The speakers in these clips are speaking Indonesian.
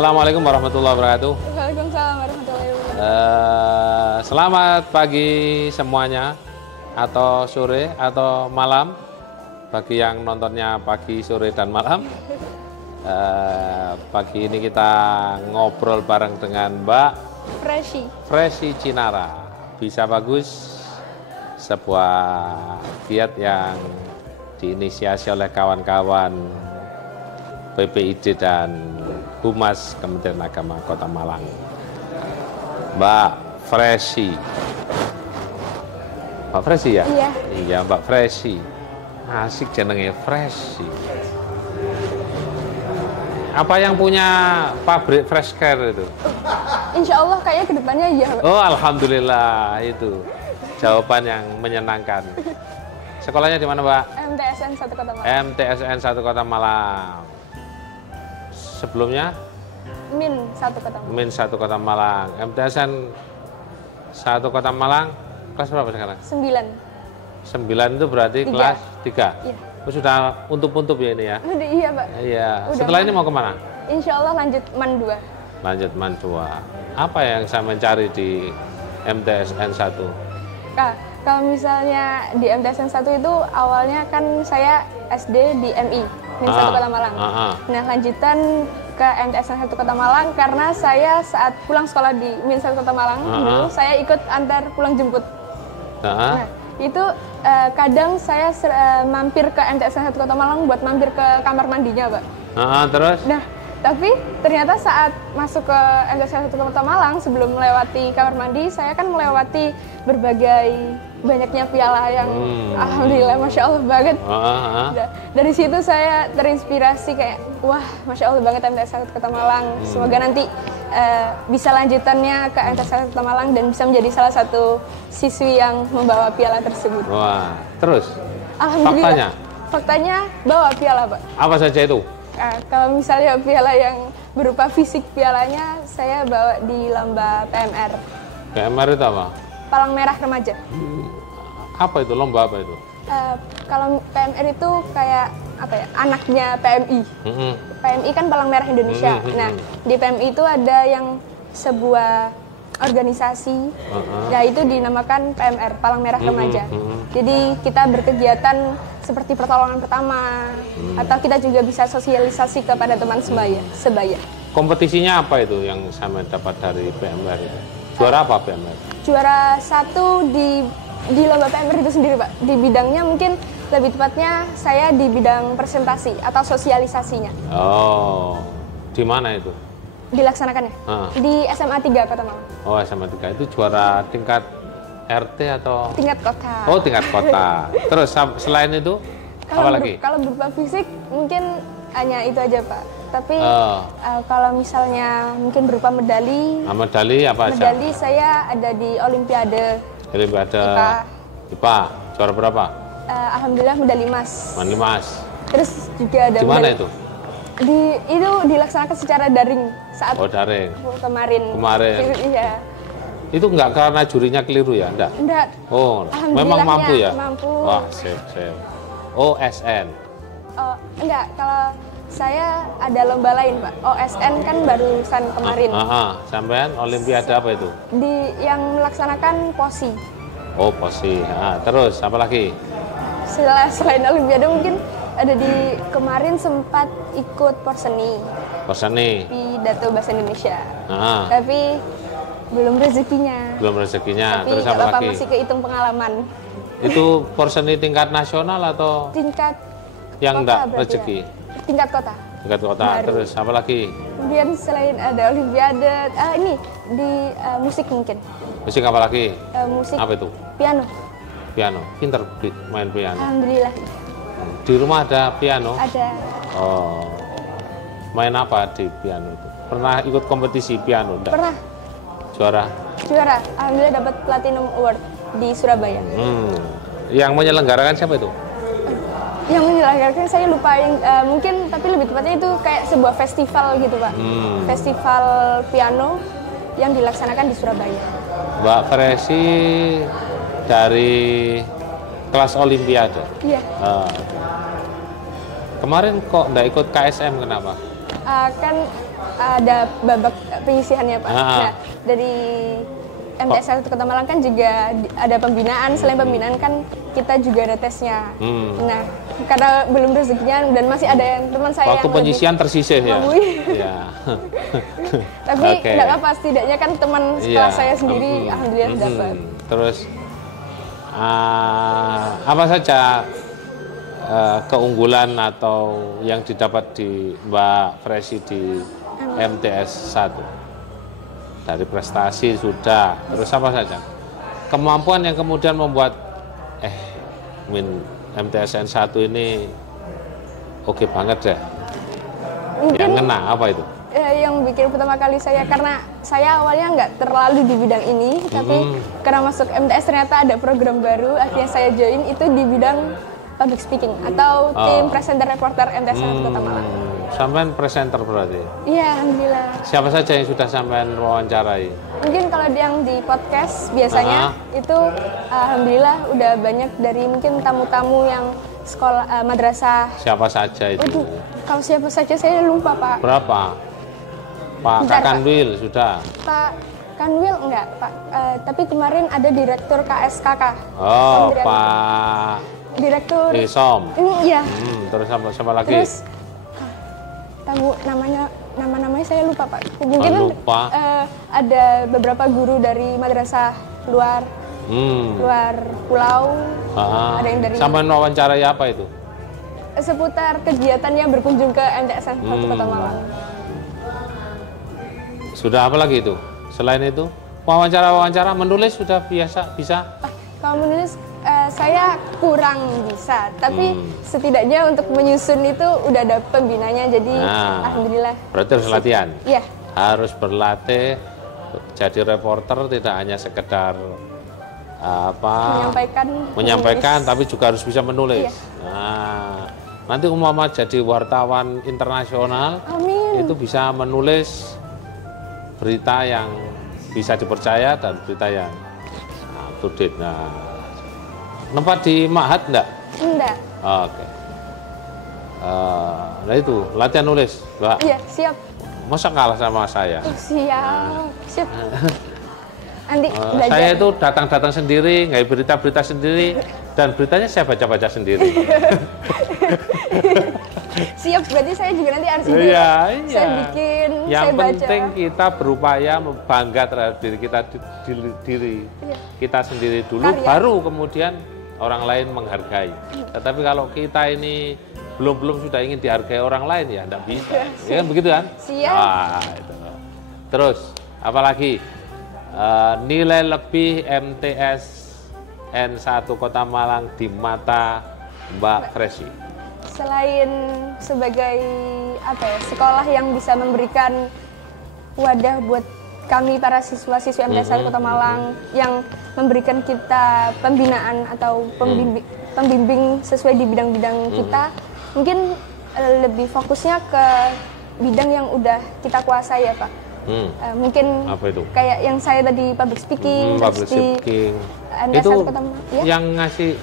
Assalamualaikum warahmatullahi wabarakatuh. Waalaikumsalam warahmatullahi wabarakatuh. Selamat pagi semuanya, atau sore atau malam bagi yang nontonnya pagi, sore, dan malam. Pagi ini kita ngobrol bareng dengan Mbak Freshi Cinara. Bisa bagus, sebuah giat yang diinisiasi oleh kawan-kawan PPID dan Humas Kementerian Agama Kota Malang. Mbak Freshi. Mbak Freshi ya? Iya. Iya, Mbak Freshi. Asik jenenge Freshi. Apa yang punya pabrik fresh care itu? Insya Allah kayaknya kedepannya iya, Pak. Oh, alhamdulillah, itu jawaban yang menyenangkan. Sekolahnya di mana, Mbak? MTSN 1 Kota Malang. MTSN 1 Kota Malang. Sebelumnya? Min 1 Kota Malang. Min 1 Kota Malang. MTSN 1 Kota Malang, kelas berapa sekarang? 9. 9 itu berarti Tiga. kelas 3? Iya. Oh, sudah untup-untup ya ini ya? Udah iya, Pak. Iya. Udah Setelah man. ini mau kemana? Insya Allah lanjut Man 2. Lanjut Man 2. Apa yang saya mencari di MTSN 1? Kak, kalau misalnya di MTSN 1 itu awalnya kan saya SD di MI, Min 1 Kota Malang. Nah, lanjutan ke MTSN 1 Kota Malang karena saya saat pulang sekolah di Min 1 Kota Malang, dulu saya ikut antar pulang jemput. Nah, itu kadang saya mampir ke MTSN 1 Kota Malang buat mampir ke kamar mandinya, Pak. Terus? Nah, tapi ternyata saat masuk ke MTSN 1 Kota Malang, sebelum melewati kamar mandi, saya kan melewati berbagai banyaknya piala yang alhamdulillah, Masya Allah banget. Dari situ saya terinspirasi kayak, wah Masya Allah banget MTSN 1 Kota Malang. Semoga nanti bisa lanjutannya ke MTSN 1 Kota Malang dan bisa menjadi salah satu siswi yang membawa piala tersebut. Wah, terus? Alhamdulillah. Faktanya bawa piala, Pak. Apa saja itu? Kalau misalnya piala yang berupa fisik pialanya, saya bawa di lomba PMR. PMR itu apa? Palang Merah Remaja. Apa itu? Lomba apa itu? Kalau PMR itu kayak apa ya? Anaknya PMI. PMI kan Palang Merah Indonesia. Nah, di PMI itu ada yang sebuah organisasi. Nah, itu dinamakan PMR, Palang Merah Remaja. Jadi kita berkegiatan seperti pertolongan pertama, atau kita juga bisa sosialisasi kepada teman sebaya. Kompetisinya apa itu yang sama dapat dari PMR itu? Juara apa PMR? Juara 1 di lomba PMR itu sendiri, Pak. Di bidangnya mungkin lebih tepatnya saya di bidang presentasi atau sosialisasinya. Oh, di mana itu? Dilaksanakannya di SMA 3 Kota Malang. Oh, SMA 3 itu juara tingkat RT atau? Tingkat kota. Oh, tingkat kota. Terus selain itu apa lagi? Kalau berupa fisik mungkin hanya itu aja, Pak. Tapi kalau misalnya mungkin berupa medali. Medali apa aja? Medali saya ada di Olimpiade. Olimpiade IPA. Juara berapa? Alhamdulillah medali emas. Medali emas. Terus juga ada di mana itu? Itu dilaksanakan secara daring saat daring. Kemarin. Iya. Itu enggak karena jurinya keliru ya? Enggak. Oh, memang mampu ya? Mampu. Wah, sip. OSN. Oh, enggak, kalau saya ada lomba lain, Pak. OSN kan barusan kemarin. Sampean Olimpiade apa itu? Yang melaksanakan POSI. Oh, POSI. Terus apa lagi? Selain Olimpiade mungkin ada di kemarin sempat ikut Porseni. Pidato Bahasa Indonesia. Tapi belum rezekinya. Tapi terus apa lagi? Masih kehitung pengalaman. Itu Porseni tingkat nasional atau? Tingkat yang enggak rezeki? Ya. Tingkat kota. Tingkat kota. Baru. Terus apa lagi? Kemudian selain ada Olimpiade, ini di musik mungkin. Musik apa lagi? Musik. Apa itu? Piano. Pinter main piano. Alhamdulillah. Di rumah ada piano? Ada. Oh. Main apa di piano itu? Pernah ikut kompetisi piano enggak? Pernah. Juara? Alhamdulillah dapat Platinum Award di Surabaya. Yang menyelenggarakan siapa itu? Yang menyelenggarakan saya lupa, mungkin tapi lebih tepatnya itu kayak sebuah festival gitu, Pak. Festival piano yang dilaksanakan di Surabaya. Mbak Freshi dari kelas Olimpiade. Iya. Kemarin kok nggak ikut KSM, kenapa? Kan ada babak penyisihannya Pak. Nah, dari MTS 1 Kota Malang kan juga ada pembinaan. Selain pembinaan kan kita juga ada tesnya. Nah, karena belum rezekinya dan masih ada yang teman saya waktu penyisihan tersisih ya. Ya. Tapi nggak apa, setidaknya kan teman sekelas saya sendiri alhamdulillah dapat. Terus apa saja keunggulan atau yang didapat di Mbak Fresi di MTS 1? Dari prestasi sudah, terus apa saja? Kemampuan yang kemudian membuat MTSN 1 ini oke banget deh. Mungkin, yang kena apa itu? Yang bikin pertama kali saya, karena saya awalnya nggak terlalu di bidang ini, tapi karena masuk MTS ternyata ada program baru, akhirnya saya join itu di bidang public speaking atau tim presenter reporter MTS 1 Kota Malang. Sampean presenter berarti? Iya, alhamdulillah. Siapa saja yang sudah sampean wawancarai? Mungkin kalau yang di podcast biasanya itu alhamdulillah udah banyak dari mungkin tamu-tamu yang sekolah madrasah. Siapa saja itu? Waduh, kalau siapa saja saya lupa Pak. Berapa? Pak Kanwil sudah? Pak Kanwil enggak Pak, tapi kemarin ada direktur KSKK. Oh, Pak Direktur Isom. Iya. Terus siapa lagi? Terus tamu nama-namanya saya lupa Pak. Mungkin lupa. Ada beberapa guru dari madrasah luar pulau. Ada yang dari. Sampai wawancarai apa itu? Seputar kegiatan yang berkunjung ke MTSN 1 Kota Malang. Sudah apa lagi itu? Selain itu, wawancara menulis sudah biasa bisa? Kalau menulis saya kurang bisa, tapi setidaknya untuk menyusun itu udah ada pembinanya, jadi alhamdulillah. Berarti harus latihan? Iya. Harus berlatih, jadi reporter tidak hanya sekedar menyampaikan tapi juga harus bisa menulis. Iya. Nah, nanti umpama jadi wartawan internasional, itu bisa menulis berita yang bisa dipercaya dan berita yang up to date. Nah, nempat di Ma'had enggak? Enggak. Oke. Nah itu, latihan nulis, Mbak. Iya, siap. Masa kalah sama saya? Siap. Nanti saya itu datang sendiri, nggak berita-berita sendiri, dan beritanya saya baca-baca sendiri. Siap, berarti saya juga nanti harus iya. Saya bikin, yang saya baca. Yang penting kita berupaya bangga terhadap diri kita sendiri dulu, baru kemudian orang lain menghargai. Tetapi kalau kita ini belum sudah ingin dihargai orang lain, ya tidak bisa. Ya kan begitu kan? Siap. Itu. Terus apalagi nilai lebih MTS N1 Kota Malang di mata Mbak Fresi? Selain sebagai sekolah yang bisa memberikan wadah buat kami para siswa-siswi MTS 1 Kota Malang yang memberikan kita pembinaan atau pembimbing sesuai di bidang-bidang kita, mungkin lebih fokusnya ke bidang yang udah kita kuasai ya Pak. Mungkin apa itu? Kayak yang saya tadi public speaking, itu yang ngasih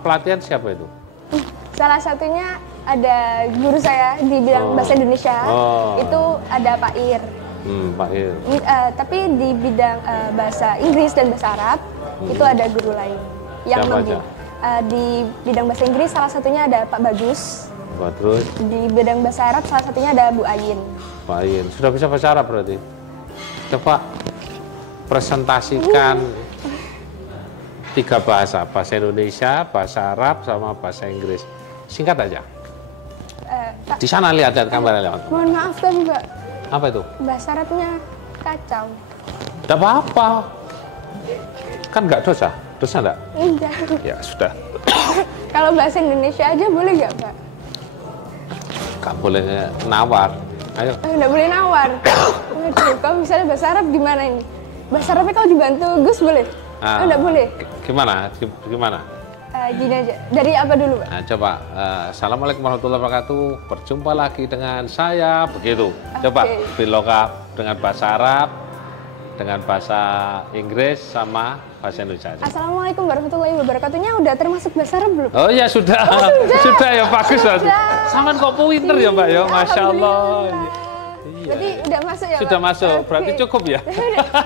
pelatihan siapa itu? Salah satunya ada guru saya di bidang bahasa Indonesia, itu ada Pak Ir. Pak Ir. Tapi di bidang bahasa Inggris dan bahasa Arab itu ada guru lain yang membimbing. Di bidang bahasa Inggris salah satunya ada Pak Bagus. Terus? Di bidang bahasa Arab salah satunya ada Bu Ayin. Pak Ayin sudah bisa bahasa Arab berarti? Coba presentasikan 3 bahasa Indonesia, bahasa Arab, sama bahasa Inggris. Singkat aja. Di sana lihat kamera lewat. Mohon maaf tapi Mbak. Apa itu? Bahasa Arabnya kacau. Tidak apa-apa. Kan nggak dosa? Dosa nggak? Enggak. Ya sudah. Kalau bahasa Indonesia aja boleh nggak Pak? Nggak boleh nawar. Ayo. Nggak boleh nawar. Waduh, kalau misalnya bahasa Arab gimana ini? Bahasa Arabnya kalau dibantu Gus boleh? Nggak boleh. Gimana? Gini aja. Dari apa dulu, Pak? Nah, coba. Assalamualaikum warahmatullahi wabarakatuh. Berjumpa lagi dengan saya. Begitu. Coba bilokap dengan bahasa Arab, dengan bahasa Inggris, sama bahasa Indonesia. Assalamualaikum warahmatullahi wabarakatuhnya udah termasuk bahasa Arab belum? Oh ya sudah. Sudah ya, bagus. Saman kok pinter ya Mbak ya. Masya Allah. iya. Berarti udah masuk ya, Sudah Pak? masuk, Oke. berarti cukup ya?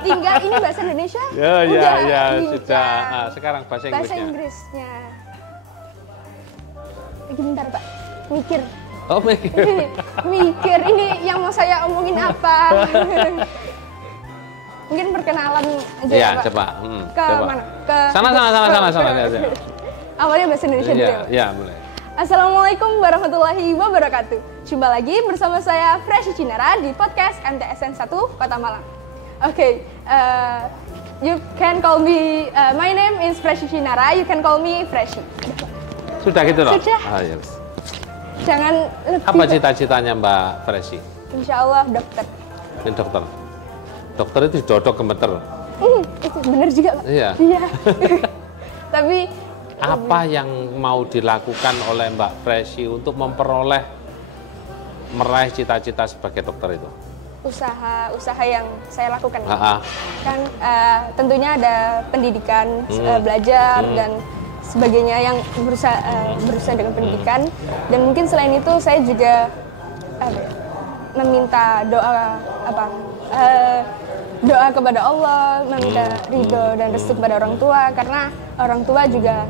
Tinggal ini bahasa Indonesia? Ya, udah sudah. bisa. Nah, sekarang bahasa Inggrisnya. Bahasa Inggrisnya. Bentar, Pak. Mikir. Oh, mikir. Mikir, ini yang mau saya omongin apa? Mungkin perkenalan aja Iya, ya, Pak. coba. Ke coba. mana? Ke Sana. Awalnya bahasa Indonesia dulu. Iya, boleh. Assalamualaikum warahmatullahi wabarakatuh. Jumpa lagi bersama saya Fresh Cinara di podcast MTSN 1 Kota Malang. Oke, you can call me, my name is Fresh Cinara, you can call me Freshy. Sudah gitu loh? Sudah. Ah, yes. Jangan lebih. Apa cita-citanya Mbak Freshy? Insya Allah dokter. Ini dokter. Dokter itu dodok gemeter. Itu bener juga, Pak. Iya. Iya. Tapi Apa yang mau dilakukan oleh Mbak Freshy untuk memperoleh meraih cita-cita sebagai dokter itu? usaha yang saya lakukan kan tentunya ada pendidikan, belajar dan sebagainya yang berusaha dengan pendidikan, dan mungkin selain itu saya juga meminta doa kepada Allah, meminta ridho dan restu kepada orang tua, karena orang tua juga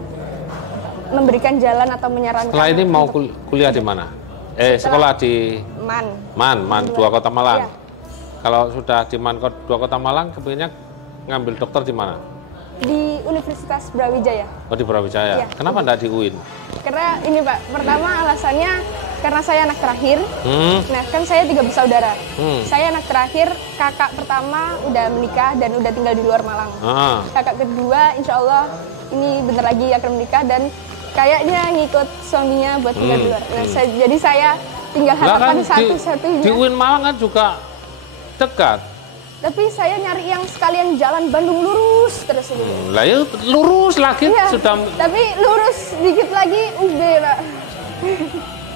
memberikan jalan atau menyarankan. Setelah ini mau kuliah di mana? Sekolah di Man, Dua Kota Malang. Iya. Kalau sudah di Man Dua Kota Malang, kepinginnya ngambil dokter di mana? Di Universitas Brawijaya. Oh, di Brawijaya. Iya. Kenapa enggak di UIN? Karena ini, Pak, pertama alasannya karena saya anak terakhir. Nah, kan saya 3 bersaudara. Saya anak terakhir, kakak pertama udah menikah dan udah tinggal di luar Malang. Kakak kedua insya Allah ini bentar lagi akan menikah dan kayaknya ngikut suaminya buat tinggal di luar. Nah, jadi saya tinggal harapan satu-satunya. Di UIN Malang kan juga dekat. Tapi saya nyari yang sekalian jalan Bandung lurus terus ini. Lah ya lurus lagi Iya, sudah. tapi lurus dikit lagi UB,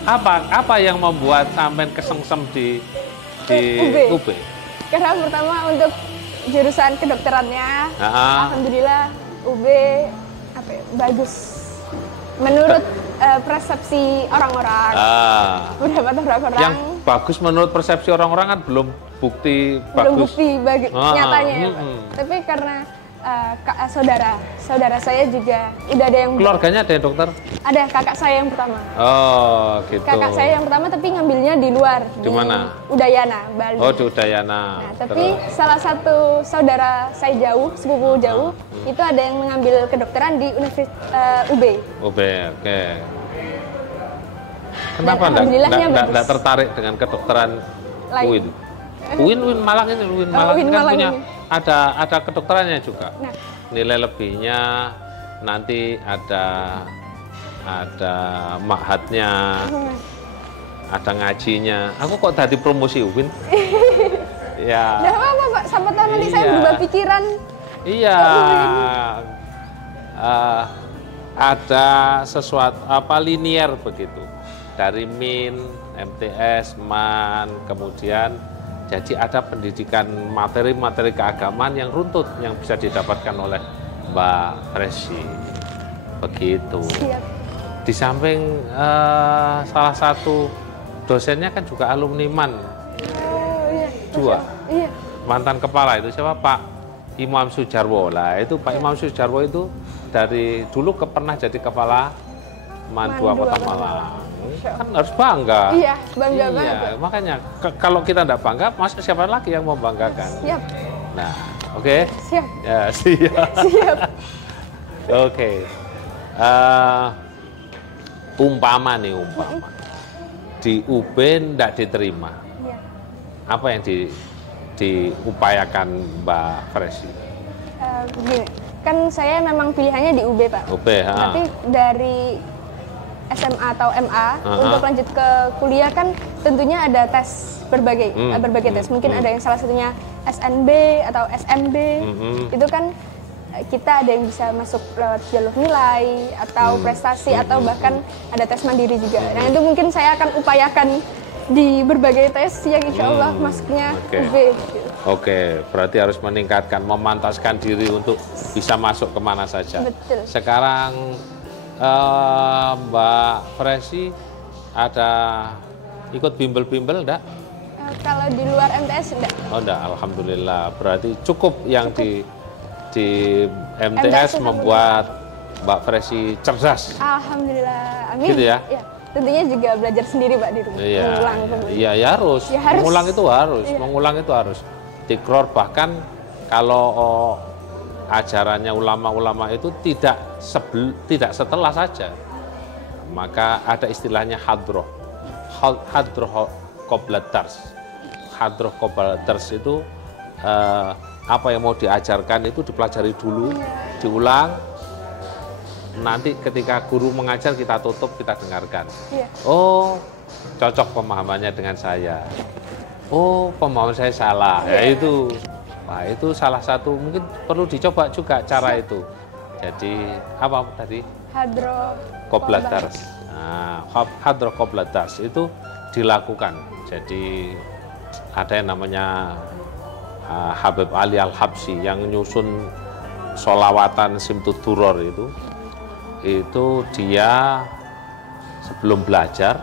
Pak. Apa yang membuat sampean kesengsem di UB? Karena pertama untuk jurusan kedokterannya, alhamdulillah UB bagus menurut persepsi orang-orang. Pendapat orang-orang. Yang bagus menurut persepsi orang-orang kan belum bukti bagus. Nyatanya ya, Pak. Tapi karena saudara saya juga udah ada yang. Keluarganya ada yang dokter? Ada kakak saya yang pertama. Oh, gitu. Kakak saya yang pertama tapi ngambilnya di luar. Di mana? Udayana, Bali. Oh, di Udayana. Nah, tapi salah satu saudara saya jauh, sepupu jauh, itu ada yang mengambil kedokteran di Universitas UB. UB, oke. Kenapa enggak tertarik dengan kedokteran UIN? UIN Malang ini, UIN Malang kan Malang punya ini. ada kedokterannya juga. Nah. Nilai lebihnya nanti ada mahatnya, ada ngajinya. Aku kok tadi promosi UIN? Ya. Udah apa, Pak? Sampai tahu nanti saya berubah pikiran. Iya. Ada sesuatu linear begitu. Dari MIN, MTS, MAN, kemudian jadi ada pendidikan materi-materi keagamaan yang runtut yang bisa didapatkan oleh Mbak Freshy. Begitu. Siap. Di samping salah satu dosennya kan juga alumni MAN. Oh, iya. Dua. Iya. Mantan kepala itu siapa? Pak Imam Sujarwo. Lah itu Pak Imam Sujarwo itu dari dulu pernah jadi kepala MAN 2 Kota Malang. Kan harus bangga. Iya, bangga banget. Makanya kalau kita tidak bangga, masa siapa lagi yang membanggakan? Siap. Nah, oke. Siap. Ya, siap. Siap. Oke. Umpama di UB tidak diterima. Iya. Apa yang diupayakan Mbak Freshy? Begini, kan saya memang pilihannya di UB, Pak. UB, Tapi dari SMA atau MA untuk lanjut ke kuliah kan tentunya ada tes berbagai tes. Mungkin ada yang salah satunya SNB atau SMB. Itu kan kita ada yang bisa masuk lewat jalur nilai atau prestasi atau bahkan ada tes mandiri juga. Nah, itu mungkin saya akan upayakan di berbagai tes yang insya Allah masuknya UB. Oke, berarti harus meningkatkan, memantaskan diri untuk bisa masuk kemana saja. Betul. Sekarang Mbak Freshy ada ikut bimbel-bimbel enggak? Kalau di luar MTS enggak. Oh enggak, alhamdulillah. Berarti cukup yang di MTS membuat Mbak Fresi cerdas. Alhamdulillah, amin. Gitu ya? Ya. Tentunya juga belajar sendiri Pak di rumah. Iya, Mengulang. iya ya harus. Ya, harus. Mengulang itu harus, Iya. mengulang itu harus. Tikror, bahkan kalau ajarannya ulama-ulama itu tidak setelah saja. Maka ada istilahnya hadroh qoblat dars. Hadroh qoblat dars itu apa yang mau diajarkan itu dipelajari dulu, diulang. Nanti ketika guru mengajar kita tutup, kita dengarkan. Iya. Oh, cocok pemahamannya dengan saya. Oh, pemahaman saya salah. Ya itu. Wah, itu salah satu mungkin perlu dicoba juga cara itu. Jadi apa tadi? Hadroh Qoblat dars. Nah, hadroh qoblat dars itu dilakukan. Jadi ada yang namanya Habib Ali Al-Habsyi yang nyusun sholawatan Simtud Duror itu dia sebelum belajar,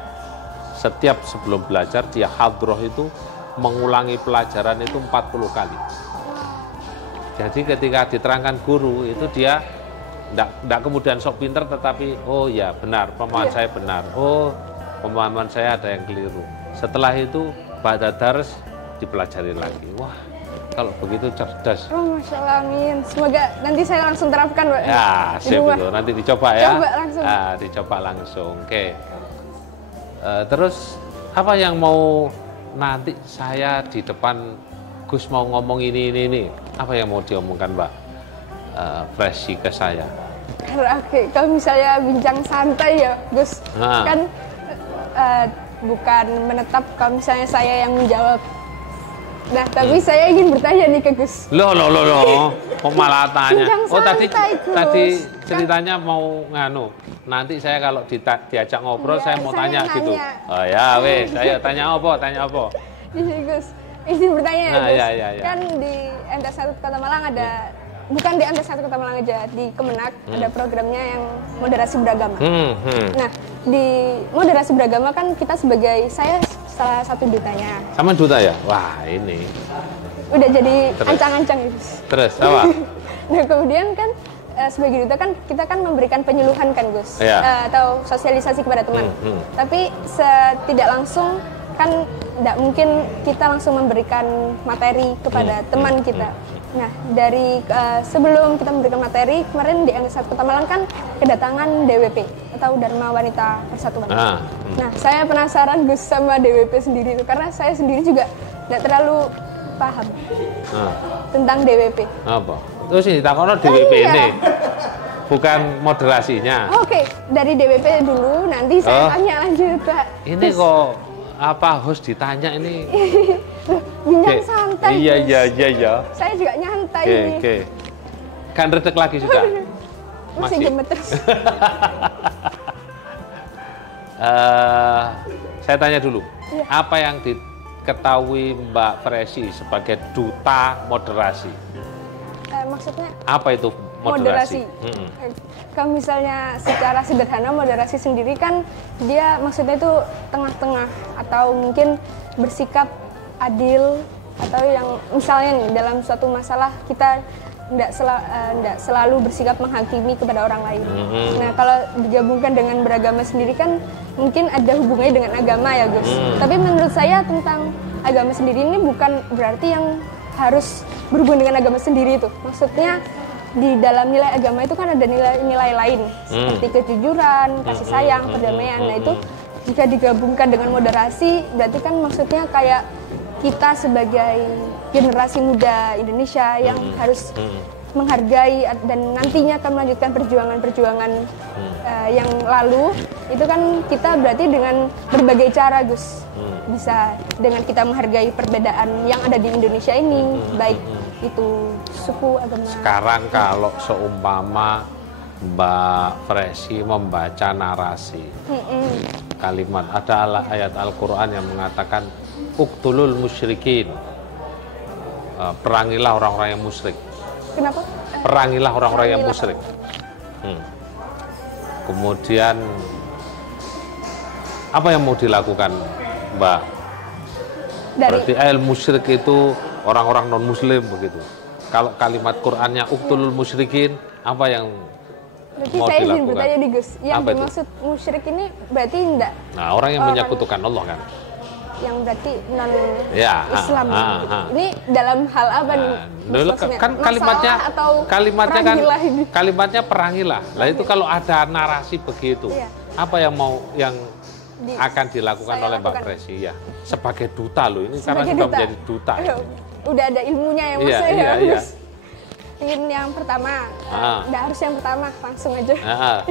sebelum belajar dia hadroh itu mengulangi pelajaran itu 40 kali. Jadi ketika diterangkan guru itu dia tidak kemudian sok pinter, tetapi oh ya benar, pemahaman saya benar, oh pemahaman saya ada yang keliru. Setelah itu ba'da dars dipelajari lagi. Wah, kalau begitu cerdas. Oh, Masya Allah, amin. Semoga nanti saya langsung terapkan, Pak. Ya, sip itu. Nanti dicoba ya. Coba langsung. Nah, dicoba langsung. Oke. Terus apa yang mau nanti saya di depan Gus mau ngomong ini. Apa yang mau diomongkan, Mbak Fresi ke saya? Oke, kalau misalnya bincang santai ya, Gus, kan bukan menetap kalau misalnya saya yang menjawab. Nah, tapi saya ingin bertanya nih ke Gus. Loh. Kok malah tanya? Oh, tadi Gus. ceritanya mau nganu. Nanti saya kalau diajak ngobrol, Ya, saya mau tanya gitu. Oh ya, wes, saya tanya apa? Ini Gus, izin bertanya ya, Nah, Gus. ya. Kan di MTS 1 Kota Malang ada, bukan di MTS 1 Kota Malang aja, di Kemenak ada programnya yang moderasi beragama. Nah, di moderasi beragama kan kita saya salah satu dutanya. Sama duta ya? Wah, ini. Udah jadi ancang-ancang Gus. Terus apa? Nah, kemudian kan sebagai duta kan kita kan memberikan penyuluhan kan Gus, atau sosialisasi kepada teman. Tapi tidak langsung kan tidak mungkin kita langsung memberikan materi kepada teman kita. Nah, dari sebelum kita memberikan materi, kemarin di MTS 1 Kota Malang kan kedatangan DWP atau Dharma Wanita Persatuan. Nah, saya penasaran Gus sama DWP sendiri itu, karena saya sendiri juga tidak terlalu paham tentang DWP. Apa? Terus ini takono DWP ini, bukan moderasinya. Oke, dari DWP dulu, nanti saya tanya lanjut Pak. Ini kok apa host ditanya ini? Bincang santai. Iya. Saya juga nyantai ini. Oke. Kan retek lagi sudah. Masih gemeter. Saya tanya dulu, apa yang diketahui Mbak Fresi sebagai duta moderasi? Maksudnya? Apa itu moderasi? Kalau misalnya secara sederhana moderasi sendiri kan dia maksudnya itu tengah-tengah atau mungkin bersikap adil, atau yang misalnya nih dalam suatu masalah kita tidak selalu bersikap menghakimi kepada orang lain. Nah, kalau digabungkan dengan beragama sendiri kan mungkin ada hubungannya dengan agama ya Gus. Tapi menurut saya tentang agama sendiri ini bukan berarti yang harus berhubungan dengan agama sendiri itu. Maksudnya di dalam nilai agama itu kan ada nilai-nilai lain seperti kejujuran, kasih sayang, perdamaian. Nah, itu jika digabungkan dengan moderasi berarti kan maksudnya kayak kita sebagai generasi muda Indonesia yang harus menghargai dan nantinya akan melanjutkan perjuangan-perjuangan yang lalu, itu kan kita berarti dengan berbagai cara Gus, bisa dengan kita menghargai perbedaan yang ada di Indonesia ini, baik itu suku, agama. Sekarang kalau seumpama Mbak Fresi membaca narasi kalimat, ada ayat Al-Quran yang mengatakan uqtulul musyrikin, perangilah orang-orang yang musyrik. Kenapa? Perangilah orang-orang yang musyrik. Kemudian apa yang mau dilakukan Mbak Berarti musyrik itu orang-orang non muslim begitu. Kalau kalimat Qur'annya uqtulul musyrikin, apa yang berarti mau saya izin dilakukan? bertanya nih Gus, yang Apa itu? dimaksud musyrik ini berarti enggak Nah, orang yang menyekutukan Allah kan. yang berarti non Ya, Islam gitu. Ini dalam hal apa nih? Dulu maksudnya? kan kalimatnya Masalah atau kalimatnya kan perangilah ini? kalimatnya perangilah. Lah itu kalau ada narasi begitu, Iya. apa yang akan dilakukan saya oleh Mbak lakukan. Presi ya sebagai duta loh ini karena Sebagai sudah duta. menjadi duta. Udah ada ilmunya ya Iya, maksudnya iya, ya. iya. Gus. Ingin yang pertama, Ah. nggak harus yang pertama, langsung aja. Nah,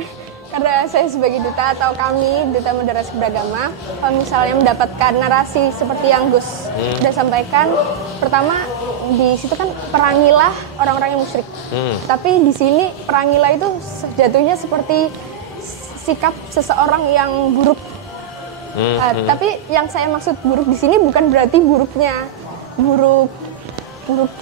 Karena saya sebagai duta atau kami duta moderasi beragama, kalau misalnya mendapatkan narasi seperti yang Gus udah sampaikan, pertama di situ kan perangilah orang-orang yang musyrik. Tapi di sini perangilah itu jatuhnya seperti sikap seseorang yang buruk. Tapi yang saya maksud buruk di sini bukan berarti buruknya buruk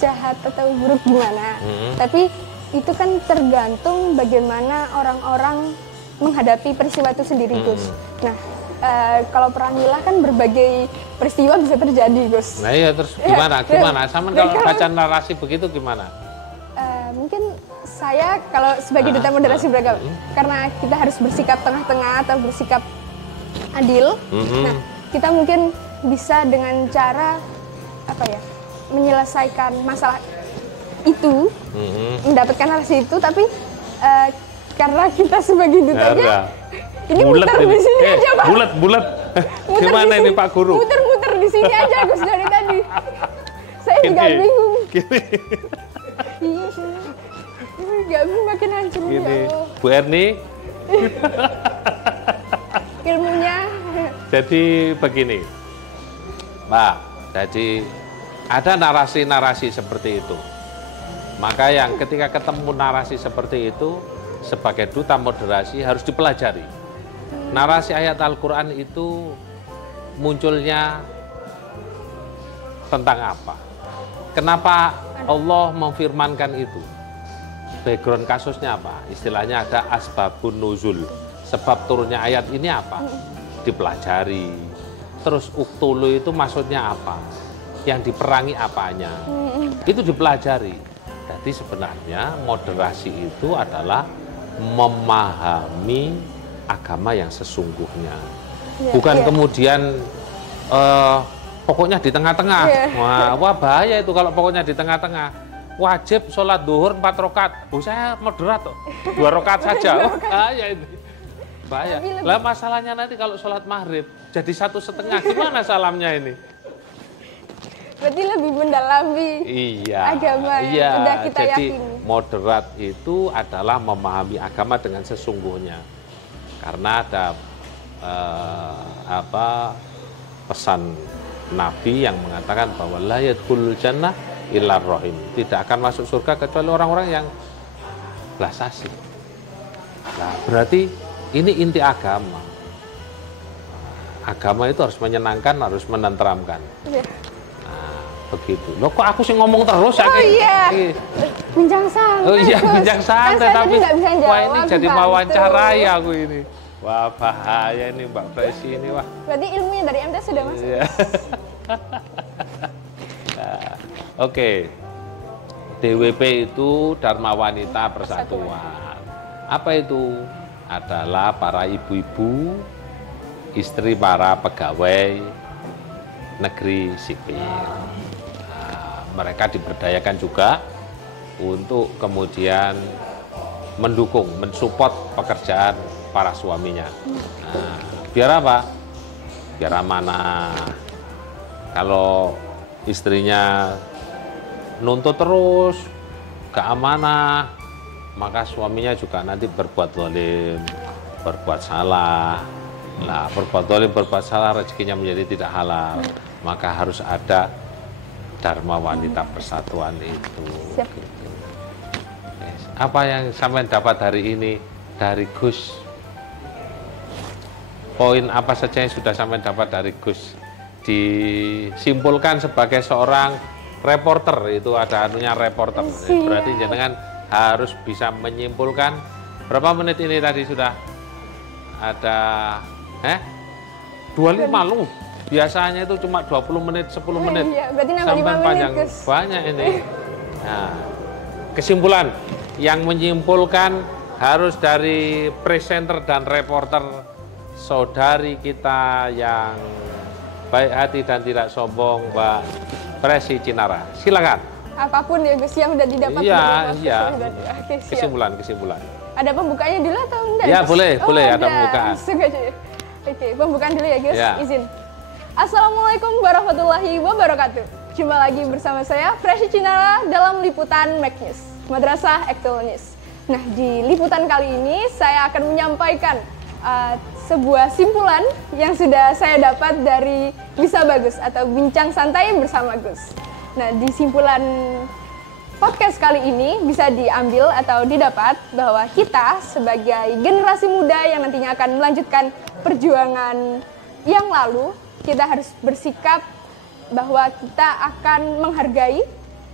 jahat atau buruk gimana. Tapi itu kan tergantung bagaimana orang-orang menghadapi peristiwa itu sendiri, Gus. Nah, kalau perangilah kan berbagai peristiwa bisa terjadi, Gus. nah iya terus gimana? Sama kalau baca narasi begitu gimana? Mungkin saya kalau sebagai duta moderasi beragama, karena kita harus bersikap tengah-tengah atau bersikap adil. Nah, kita mungkin bisa dengan cara apa ya, menyelesaikan masalah itu, mendapatkan narasi itu, tapi karena kita sebagai dutanya, ini bulet muter di sini aja, Pak. Bulet. Muter Gimana di ini sini. Pak Guru? Muter-muter di sini aja, Gus, dari tadi. Saya juga Gini. bingung. Gini. Ini gak makin hancur ya Gini, Allah. Bu Erni, Ilmunya. jadi begini, Mbak. Jadi ada narasi-narasi seperti itu. Maka yang ketika ketemu narasi seperti itu, sebagai duta moderasi harus dipelajari. Narasi ayat Al-Quran itu munculnya tentang apa? Kenapa Allah memfirmankan itu? Background kasusnya apa? Istilahnya ada asbabun nuzul. Sebab turunnya ayat ini apa? Dipelajari. Terus uktulu itu maksudnya apa? Yang diperangi apanya? Itu dipelajari. Jadi sebenarnya moderasi itu adalah memahami agama yang sesungguhnya. Bukan kemudian pokoknya di tengah-tengah. Wah bahaya itu kalau pokoknya di tengah-tengah. Wajib sholat duhur 4 rakaat. Saya moderat tuh. 2 rakaat saja. Bahaya itu. Bahaya. Lah masalahnya nanti kalau sholat maghrib jadi 1,5. Gimana salamnya ini? Berarti lebih mendalami agama yang sudah kita jadi yakini. Moderat itu adalah memahami agama dengan sesungguhnya. Karena ada pesan Nabi yang mengatakan bahwa la yadkhulul jannah illar rahim. Tidak akan masuk surga kecuali orang-orang yang belas asih. Nah, berarti ini inti agama. Agama itu harus menyenangkan, harus menenteramkan. Begitu. Loh kok aku sih ngomong terus ya? Oh iya. Bincang santai. Oh iya, bincang santai kan tapi nggak bisa jawab, wah ini jadi Pak. mewawancarai aku ini. Wah bahaya ini Mbak Presi ini wah. Berarti ilmunya dari MTS sudah masuk. Iya. Nah, oke. DWP itu Dharma Wanita Persatuan. Apa itu? Adalah para ibu-ibu, istri para pegawai negeri sipil. Mereka diberdayakan juga untuk kemudian mendukung, mensupport pekerjaan para suaminya. Nah, biar apa? Biar amanah. Kalau istrinya nuntut terus, gak amanah, maka suaminya juga nanti berbuat zalim, berbuat salah. Nah, berbuat zalim, berbuat salah, rezekinya menjadi tidak halal. Maka harus ada Dharma Wanita Persatuan itu. Gitu. Yes. Apa yang sampai dapat hari ini dari Gus? Poin apa saja yang sudah sampai dapat dari Gus? Disimpulkan sebagai seorang reporter, itu ada anunya reporter. Berarti jenengan harus bisa menyimpulkan. Berapa menit ini tadi sudah ada 25 lu. biasanya itu cuma 20 menit, 10 menit. Iya, berarti nambah sampai 5 panjang. menit, Gus. Banyak ini. Nah, kesimpulan yang menyimpulkan harus dari presenter dan reporter saudari kita yang baik hati dan tidak sombong, Mbak Presi Cinara. Silakan. Apapun ya Gus yang udah didapat. Iya. Oke, siap. Kesimpulan. Ada pembukanya dulu atau enggak? Ya, Gus? boleh ada pembukaan. Langsung aja ya. Oke, pembukaan dulu ya Gus, Ya. izin. Assalamualaikum warahmatullahi wabarakatuh. Jumpa lagi bersama saya, Presi Cinara, dalam liputan Mac News, Madrasah Ektul News. Nah, di liputan kali ini saya akan menyampaikan sebuah simpulan yang sudah saya dapat dari Bisa Bagus atau Bincang Santai bersama Gus. Nah, di simpulan podcast kali ini bisa diambil atau didapat bahwa kita sebagai generasi muda yang nantinya akan melanjutkan perjuangan yang lalu, kita harus bersikap bahwa kita akan menghargai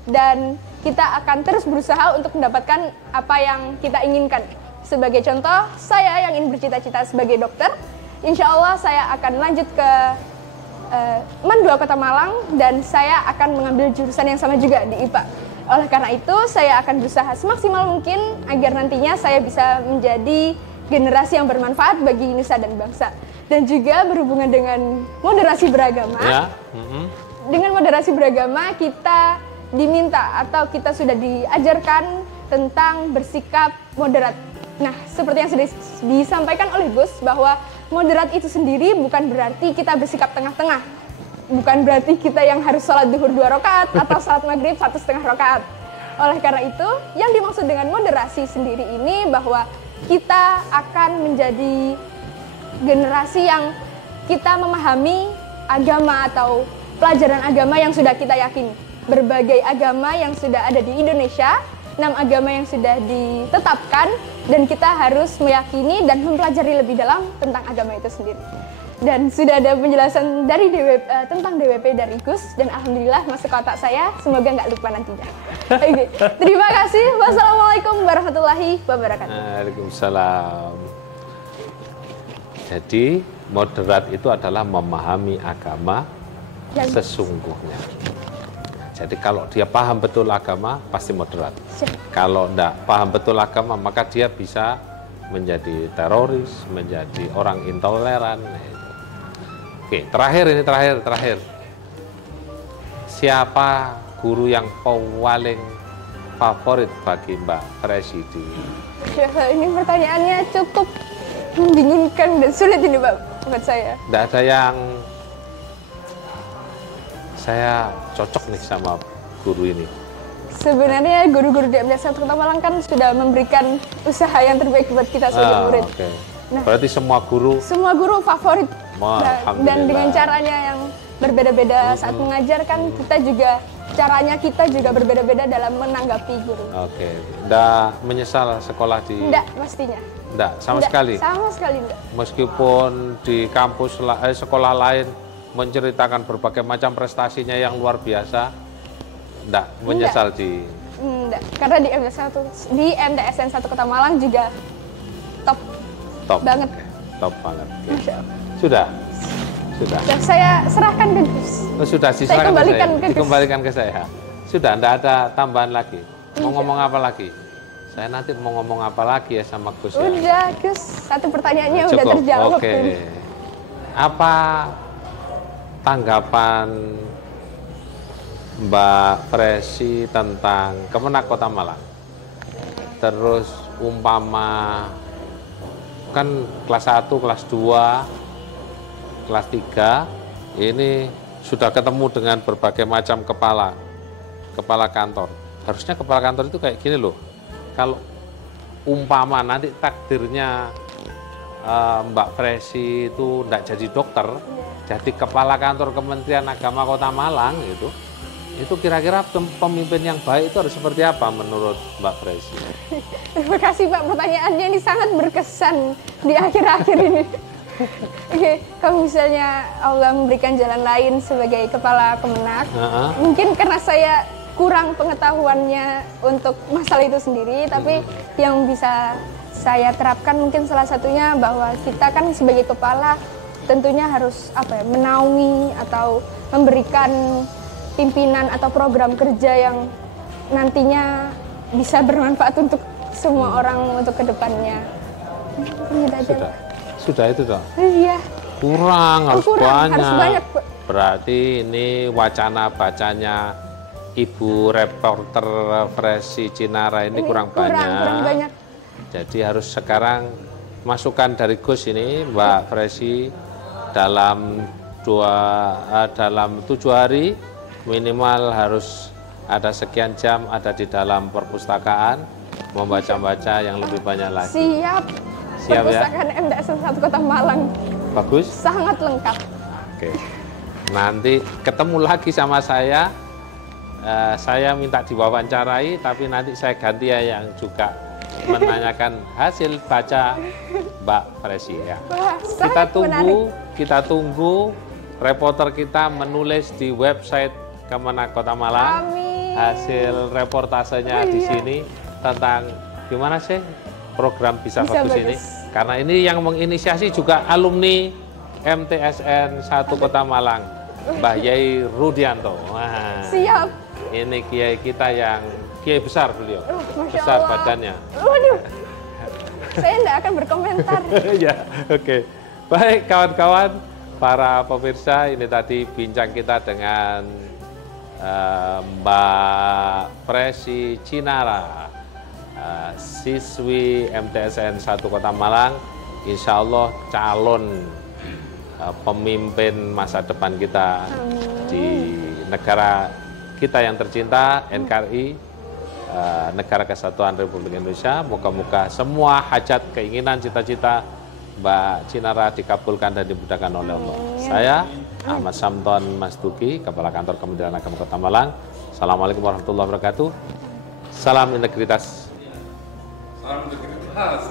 dan kita akan terus berusaha untuk mendapatkan apa yang kita inginkan. Sebagai contoh, saya yang ingin bercita-cita sebagai dokter, insya Allah saya akan lanjut ke MAN 2 Kota Malang dan saya akan mengambil jurusan yang sama juga di IPA. Oleh karena itu, saya akan berusaha semaksimal mungkin agar nantinya saya bisa menjadi generasi yang bermanfaat bagi nusa dan bangsa. Dan juga berhubungan dengan moderasi beragama. Ya. Dengan moderasi beragama kita diminta atau kita sudah diajarkan tentang bersikap moderat. Nah, seperti yang sudah disampaikan oleh Gus bahwa moderat itu sendiri bukan berarti kita bersikap tengah-tengah. Bukan berarti kita yang harus sholat duhur 2 rakaat atau sholat maghrib 1,5 rakaat. Oleh karena itu, yang dimaksud dengan moderasi sendiri ini bahwa kita akan menjadi generasi yang kita memahami agama atau pelajaran agama yang sudah kita yakini. Berbagai agama yang sudah ada di Indonesia, 6 agama yang sudah ditetapkan, dan kita harus meyakini dan mempelajari lebih dalam tentang agama itu sendiri. Dan sudah ada penjelasan dari tentang DWP dari Gus, dan alhamdulillah masuk ke otak saya, semoga nggak lupa nantinya. Oke, terima kasih. Wassalamualaikum warahmatullahi wabarakatuh. Waalaikumsalam. Jadi moderat itu adalah memahami agama yang sesungguhnya. Jadi kalau dia paham betul agama, pasti moderat. Kalau tidak paham betul agama, maka dia bisa menjadi teroris, menjadi orang intoleran. Oke, terakhir. Siapa guru yang paling favorit bagi Mbak Presidi? Ini pertanyaannya cukup membingungkan dan sulit ini Mbak, buat saya. Tidak ada yang saya cocok nih sama guru ini. Sebenarnya guru-guru di MTS 1 Kota Malang kan sudah memberikan usaha yang terbaik buat kita sebagai murid. Okay. Nah, berarti semua guru favorit. Dan dengan caranya yang berbeda-beda saat mengajar kan caranya kita juga berbeda-beda dalam menanggapi guru. Oke. Nggak menyesal sekolah di? Nggak, pastinya. Nggak, sama sekali? Sama sekali nggak. Meskipun di kampus sekolah lain menceritakan berbagai macam prestasinya yang luar biasa, enggak menyesal di? Enggak, karena di MTSN 1 Kota Malang juga top banget. Top banget. Ya. Sudah. Saya serahkan ke Gus. Sudah diserahkan dikembalikan ke saya. Sudah, enggak ada tambahan lagi. Mau ngomong apa lagi? Saya nanti mau ngomong apa lagi ya sama Gus? Udah, Gus. Satu pertanyaannya udah terjawab. Oke. Apa tanggapan Mbak Presi tentang Kemenak Kota Malang? Terus umpama kan kelas 1, kelas 2, kelas 3 ini sudah ketemu dengan berbagai macam kepala kantor. Harusnya kepala kantor itu kayak gini loh. Kalau umpama nanti takdirnya Mbak Presi itu tidak jadi dokter, jadi kepala kantor Kementerian Agama Kota Malang itu kira-kira pemimpin yang baik itu harus seperti apa menurut Mbak Presi? Terima kasih Pak, pertanyaannya ini sangat berkesan di akhir-akhir ini. Oke, kalau misalnya Allah memberikan jalan lain sebagai kepala Kemenak, mungkin karena saya kurang pengetahuannya untuk masalah itu sendiri, tapi yang bisa saya terapkan mungkin salah satunya bahwa kita kan sebagai kepala tentunya harus menaungi atau memberikan pimpinan atau program kerja yang nantinya bisa bermanfaat untuk semua orang untuk kedepannya. Sudah itu dong. Iya. Kurang, harus banyak. Bu. Berarti ini wacana bacanya Ibu reporter Fresi Cinara ini kurang banyak. Jadi harus sekarang masukan dari Gus ini, Mbak Fresi, dalam 7 hari minimal harus ada sekian jam ada di dalam perpustakaan membaca-baca yang lebih banyak lagi. Siap perpustakaan ya? MTSN 1 Kota Malang. Bagus. Sangat lengkap. Oke. Nanti ketemu lagi sama saya. Saya minta diwawancarai, tapi nanti saya ganti ya yang juga menanyakan hasil baca Mbak Fresi ya. Wah, kita tunggu reporter kita menulis di website Kemenak Kota Malang. Amin. Hasil reportasenya di sini tentang gimana sih program bisa bagus ini. Karena ini yang menginisiasi juga alumni MTSN 1 Kota Malang, Mbah Yai Rudianto. Wah, siap. Ini kiai kita yang kiai besar beliau, besar Allah. Badannya. Waduh, saya tidak akan berkomentar. Ya, oke. Baik kawan-kawan, para pemirsa, ini tadi bincang kita dengan Mbak Fresi Cinara, siswi MTSN 1 Kota Malang, insya Allah calon pemimpin masa depan kita. Amin. Di negara kita yang tercinta, NKRI, Negara Kesatuan Republik Indonesia. Moga-moga semua hajat, keinginan, cita-cita Mbak Cinara dikabulkan dan dimudahkan oleh Allah. Saya Ahmad Samton Mastuki, Kepala Kantor Kementerian Agama Kota Malang. Assalamualaikum warahmatullahi wabarakatuh. Salam integritas. Salam integritas.